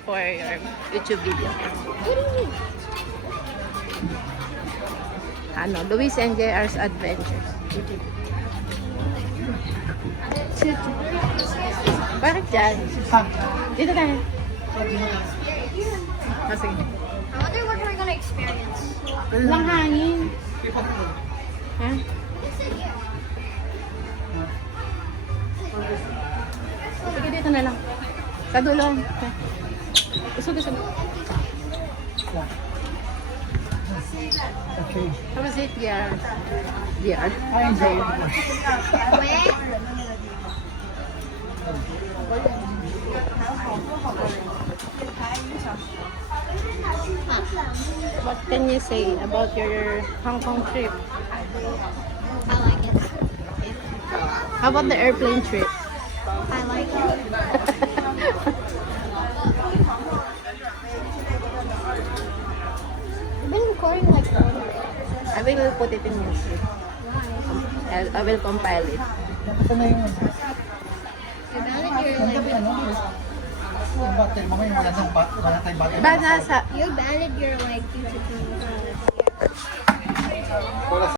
for your YouTube video. Ano, Luis and JR's Adventures. Bakit dyan? Dito tayo. Sige. I wonder what we're gonna experience. Walang hangin. Ha? Sige, dito na lang. Sa dulo. Usog. Okay. How was it, JR? JR? I enjoyed it. What can you say about your Hong Kong trip? I like it. How about the airplane trip? I like it. I've been recording like I will put it in YouTube. I will compile it. Ito na yung wala tayong battery. Ba, nasa, you valid your like YouTube channel.